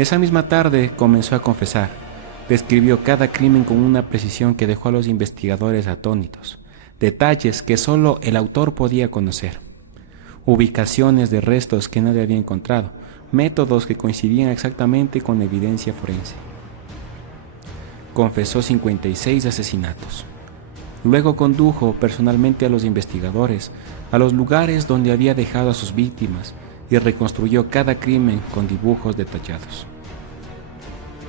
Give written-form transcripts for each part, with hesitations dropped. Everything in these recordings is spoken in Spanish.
Esa misma tarde comenzó a confesar. Describió cada crimen con una precisión que dejó a los investigadores atónitos. Detalles que solo el autor podía conocer. Ubicaciones de restos que nadie había encontrado. Métodos que coincidían exactamente con la evidencia forense. Confesó 56 asesinatos. Luego condujo personalmente a los investigadores a los lugares donde había dejado a sus víctimas y reconstruyó cada crimen con dibujos detallados.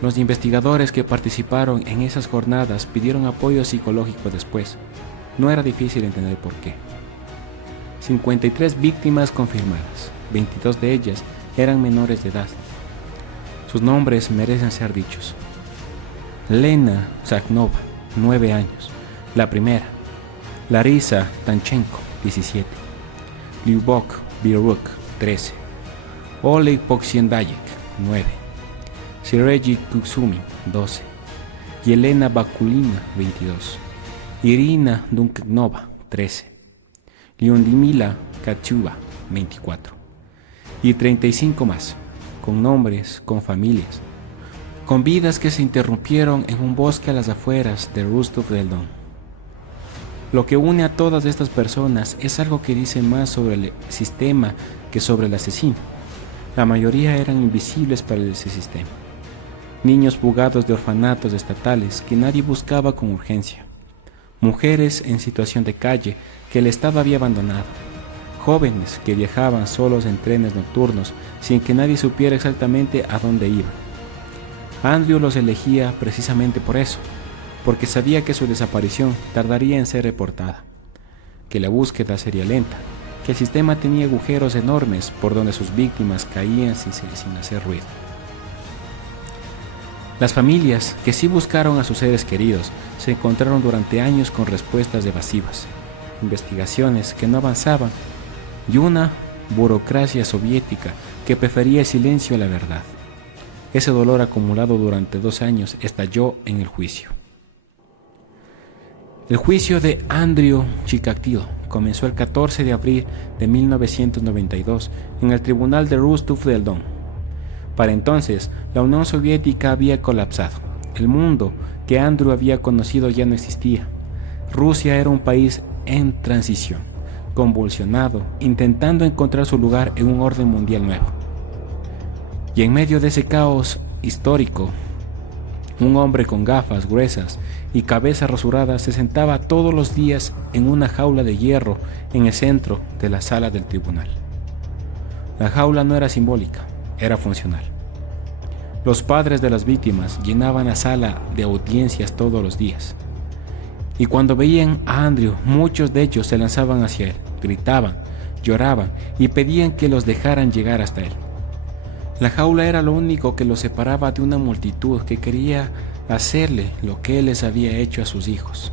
Los investigadores que participaron en esas jornadas pidieron apoyo psicológico después. No era difícil entender por qué. 53 víctimas confirmadas, 22 de ellas eran menores de edad. Sus nombres merecen ser dichos. Lena Zaknova, 9 años, la primera. Larisa Tanchenko, 17. Lyubov Biruk, 13. Oleg Poksiendayek, 9. Sergei Kuksumin, 12. Yelena Bakulina, 22. Irina Dunknova, 13. Lyudmila Katyuba, 24. Y 35 más, con nombres, con familias, con vidas que se interrumpieron en un bosque a las afueras de Rostov del Don. Lo que une a todas estas personas es algo que dice más sobre el sistema que sobre el asesino. La mayoría eran invisibles para ese sistema. Niños fugados de orfanatos estatales que nadie buscaba con urgencia. Mujeres en situación de calle que el Estado había abandonado. Jóvenes que viajaban solos en trenes nocturnos sin que nadie supiera exactamente a dónde iban. Andrew los elegía precisamente por eso, porque sabía que su desaparición tardaría en ser reportada, que la búsqueda sería lenta, que el sistema tenía agujeros enormes por donde sus víctimas caían sin hacer ruido. Las familias que sí buscaron a sus seres queridos se encontraron durante años con respuestas evasivas, investigaciones que no avanzaban y una burocracia soviética que prefería el silencio a la verdad. Ese dolor acumulado durante 2 años estalló en el juicio. El juicio de Andrew Chikatilo comenzó el 14 de abril de 1992 en el tribunal de Rostov del Don. Para entonces, la Unión Soviética había colapsado. El mundo que Andrew había conocido ya no existía. Rusia era un país en transición, convulsionado, intentando encontrar su lugar en un orden mundial nuevo. Y en medio de ese caos histórico, un hombre con gafas gruesas y cabeza rasurada se sentaba todos los días en una jaula de hierro en el centro de la sala del tribunal. La jaula no era simbólica, era funcional. Los padres de las víctimas llenaban la sala de audiencias todos los días. Y cuando veían a Andrew, muchos de ellos se lanzaban hacia él, gritaban, lloraban y pedían que los dejaran llegar hasta él. La jaula era lo único que los separaba de una multitud que quería hacerle lo que él les había hecho a sus hijos.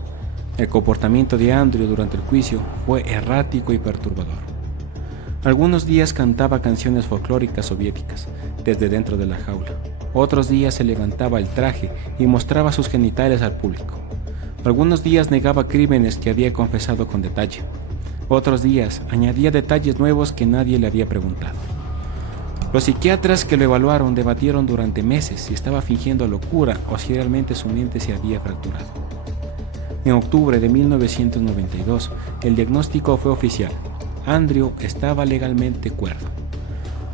El comportamiento de Andrew durante el juicio fue errático y perturbador. Algunos días cantaba canciones folclóricas soviéticas desde dentro de la jaula. Otros días se levantaba el traje y mostraba sus genitales al público. Algunos días negaba crímenes que había confesado con detalle. Otros días añadía detalles nuevos que nadie le había preguntado. Los psiquiatras que lo evaluaron debatieron durante meses si estaba fingiendo locura o si realmente su mente se había fracturado. En octubre de 1992, el diagnóstico fue oficial. Andrew estaba legalmente cuerdo.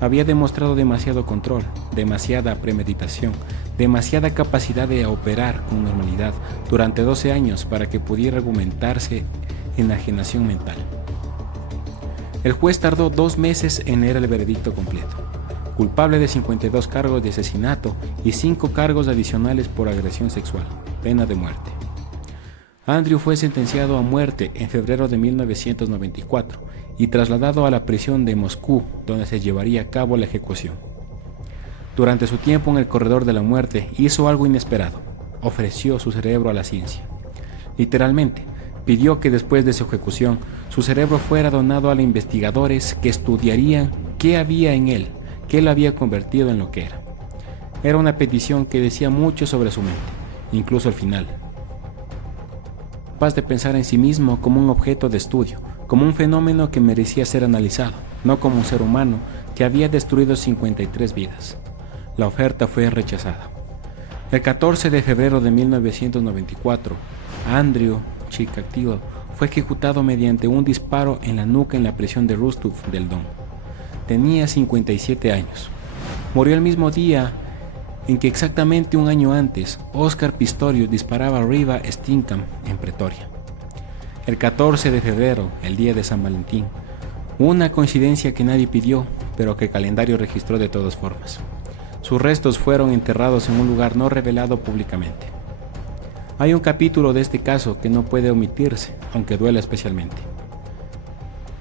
Había demostrado demasiado control, demasiada premeditación, demasiada capacidad de operar con normalidad durante 12 años para que pudiera argumentarse enajenación mental. El juez tardó 2 meses en leer el veredicto completo. Culpable de 52 cargos de asesinato y 5 cargos adicionales por agresión sexual, pena de muerte. Andrew fue sentenciado a muerte en febrero de 1994 y trasladado a la prisión de Moscú, donde se llevaría a cabo la ejecución. Durante su tiempo en el corredor de la muerte hizo algo inesperado: ofreció su cerebro a la ciencia. Literalmente, pidió que después de su ejecución, su cerebro fuera donado a los investigadores que estudiarían qué había en él, qué lo había convertido en lo que era. Era una petición que decía mucho sobre su mente, incluso al final. Capaz de pensar en sí mismo como un objeto de estudio, como un fenómeno que merecía ser analizado, no como un ser humano que había destruido 53 vidas. La oferta fue rechazada. El 14 de febrero de 1994, Andrew Chikatilo fue ejecutado mediante un disparo en la nuca en la prisión de Rostov del Don. Tenía 57 años. Murió el mismo día en que exactamente un año antes, Oscar Pistorius disparaba a Riva Steenkamp en Pretoria. El 14 de febrero, el día de San Valentín, una coincidencia que nadie pidió, pero que el calendario registró de todas formas. Sus restos fueron enterrados en un lugar no revelado públicamente. Hay un capítulo de este caso que no puede omitirse, aunque duela especialmente.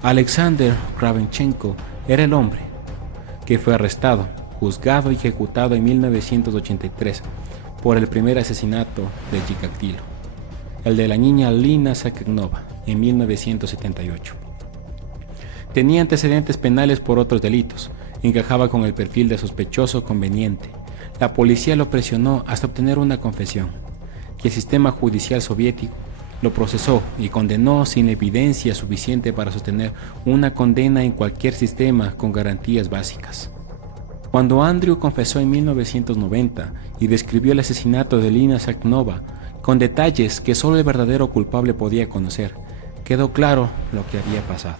Alexander Kravchenko era el hombre que fue arrestado, juzgado y ejecutado en 1983 por el primer asesinato de Chikatilo, el de la niña Lina Sakhnova, en 1978. Tenía antecedentes penales por otros delitos, encajaba con el perfil de sospechoso conveniente. La policía lo presionó hasta obtener una confesión, y el sistema judicial soviético lo procesó y condenó sin evidencia suficiente para sostener una condena en cualquier sistema con garantías básicas. Cuando Andrew confesó en 1990 y describió el asesinato de Lina Sakhnova con detalles que solo el verdadero culpable podía conocer, quedó claro lo que había pasado.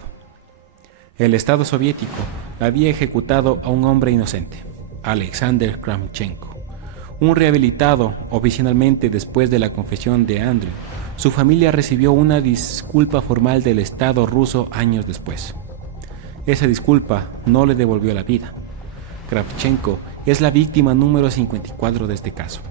El Estado soviético había ejecutado a un hombre inocente, Alexander Kravchenko. Un rehabilitado oficialmente después de la confesión de Andrew, su familia recibió una disculpa formal del Estado ruso años después. Esa disculpa no le devolvió la vida. Kravchenko es la víctima número 54 de este caso,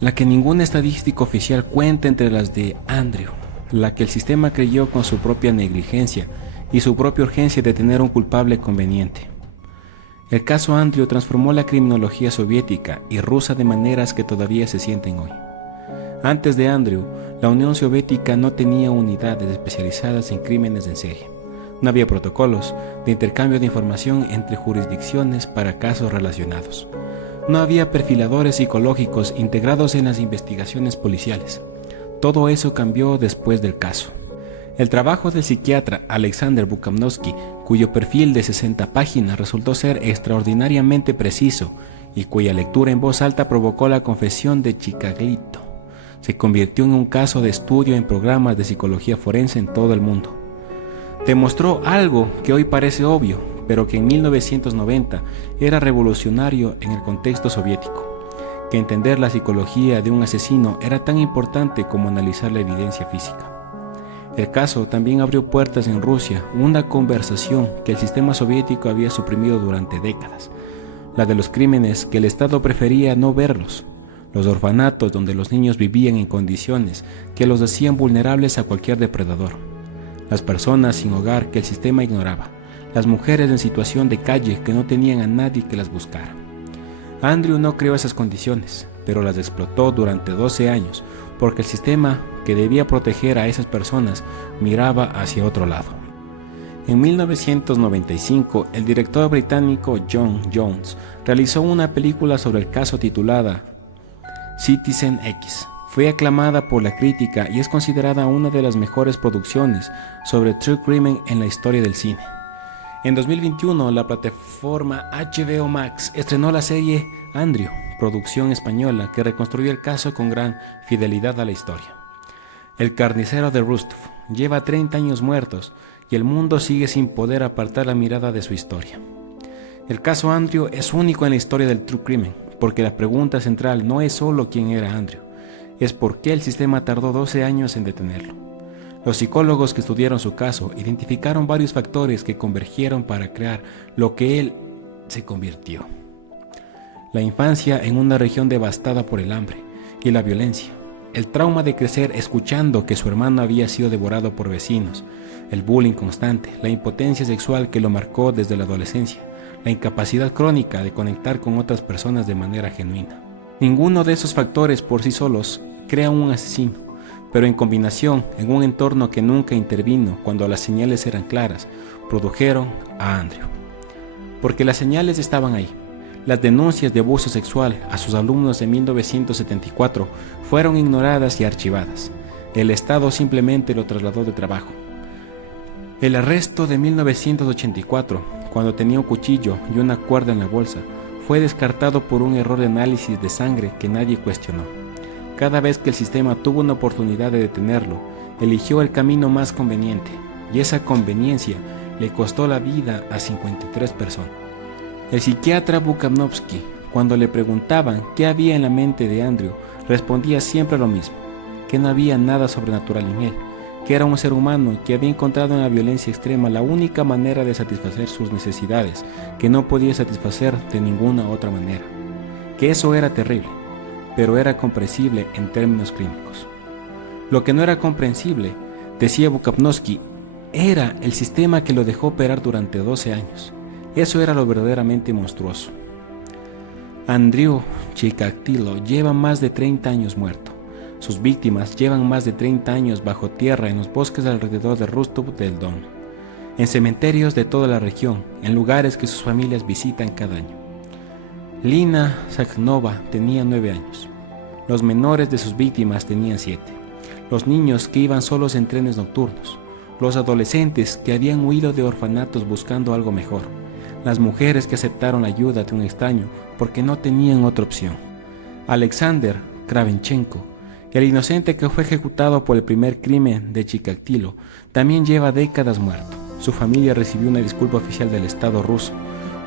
la que ninguna estadística oficial cuenta entre las de Andrew, la que el sistema creyó con su propia negligencia y su propia urgencia de tener un culpable conveniente. El caso Andrew transformó la criminología soviética y rusa de maneras que todavía se sienten hoy. Antes de Andrew, la Unión Soviética no tenía unidades especializadas en crímenes en serie. No había protocolos de intercambio de información entre jurisdicciones para casos relacionados. No había perfiladores psicológicos integrados en las investigaciones policiales. Todo eso cambió después del caso. El trabajo del psiquiatra Alexander Bukanovsky, cuyo perfil de 60 páginas resultó ser extraordinariamente preciso y cuya lectura en voz alta provocó la confesión de Chikatilo, se convirtió en un caso de estudio en programas de psicología forense en todo el mundo. Demostró algo que hoy parece obvio, pero que en 1990 era revolucionario en el contexto soviético, que entender la psicología de un asesino era tan importante como analizar la evidencia física. El caso también abrió puertas en Rusia, una conversación que el sistema soviético había suprimido durante décadas, la de los crímenes que el Estado prefería no verlos, los orfanatos donde los niños vivían en condiciones que los hacían vulnerables a cualquier depredador, las personas sin hogar que el sistema ignoraba, las mujeres en situación de calle que no tenían a nadie que las buscara. Andrew no creó esas condiciones, pero las explotó durante 12 años, porque el sistema que debía proteger a esas personas miraba hacia otro lado. En 1995, el director británico John Jones realizó una película sobre el caso titulada Citizen X. Fue aclamada por la crítica y es considerada una de las mejores producciones sobre true crime en la historia del cine. En 2021, la plataforma HBO Max estrenó la serie Andrew, producción española que reconstruyó el caso con gran fidelidad a la historia. El carnicero de Rostov lleva 30 años muertos y el mundo sigue sin poder apartar la mirada de su historia. El caso Andrew es único en la historia del true crime, porque la pregunta central no es solo quién era Andrew, es por qué el sistema tardó 12 años en detenerlo. Los psicólogos que estudiaron su caso identificaron varios factores que convergieron para crear lo que él se convirtió. La infancia en una región devastada por el hambre y la violencia, el trauma de crecer escuchando que su hermano había sido devorado por vecinos, el bullying constante, la impotencia sexual que lo marcó desde la adolescencia, la incapacidad crónica de conectar con otras personas de manera genuina. Ninguno de esos factores por sí solos crea un asesino, pero en combinación, en un entorno que nunca intervino cuando las señales eran claras, produjeron a Andrew. Porque las señales estaban ahí. Las denuncias de abuso sexual a sus alumnos de 1974 fueron ignoradas y archivadas. El Estado simplemente lo trasladó de trabajo. El arresto de 1984, cuando tenía un cuchillo y una cuerda en la bolsa, fue descartado por un error de análisis de sangre que nadie cuestionó. Cada vez que el sistema tuvo una oportunidad de detenerlo, eligió el camino más conveniente, y esa conveniencia le costó la vida a 53 personas. El psiquiatra Bukanovsky, cuando le preguntaban qué había en la mente de Andrew, respondía siempre lo mismo, que no había nada sobrenatural en él, que era un ser humano que había encontrado en la violencia extrema la única manera de satisfacer sus necesidades, que no podía satisfacer de ninguna otra manera, que eso era terrible, pero era comprensible en términos clínicos. Lo que no era comprensible, decía Bukanovsky, era el sistema que lo dejó operar durante 12 años. Eso era lo verdaderamente monstruoso. Andrew Chikatilo lleva más de 30 años muerto. Sus víctimas llevan más de 30 años bajo tierra en los bosques alrededor de Rostov del Don, en cementerios de toda la región, en lugares que sus familias visitan cada año. Lina Sakhnova tenía 9 años. Los menores de sus víctimas tenían 7. Los niños que iban solos en trenes nocturnos. Los adolescentes que habían huido de orfanatos buscando algo mejor. Las mujeres que aceptaron la ayuda de un extraño porque no tenían otra opción. Alexander Kravenchenko, el inocente que fue ejecutado por el primer crimen de Chikatilo, también lleva décadas muerto. Su familia recibió una disculpa oficial del Estado ruso,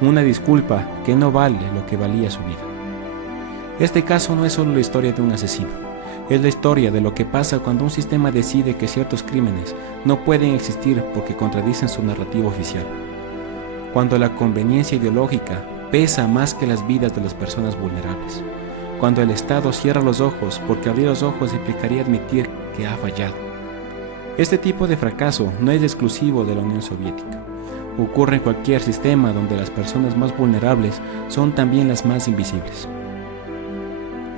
una disculpa que no vale lo que valía su vida. Este caso no es solo la historia de un asesino, es la historia de lo que pasa cuando un sistema decide que ciertos crímenes no pueden existir porque contradicen su narrativa oficial. Cuando la conveniencia ideológica pesa más que las vidas de las personas vulnerables. Cuando el Estado cierra los ojos porque abrir los ojos implicaría admitir que ha fallado. Este tipo de fracaso no es exclusivo de la Unión Soviética. Ocurre en cualquier sistema donde las personas más vulnerables son también las más invisibles.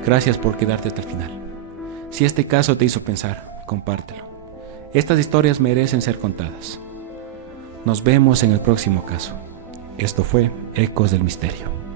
Gracias por quedarte hasta el final. Si este caso te hizo pensar, compártelo. Estas historias merecen ser contadas. Nos vemos en el próximo caso. Esto fue Ecos del Misterio.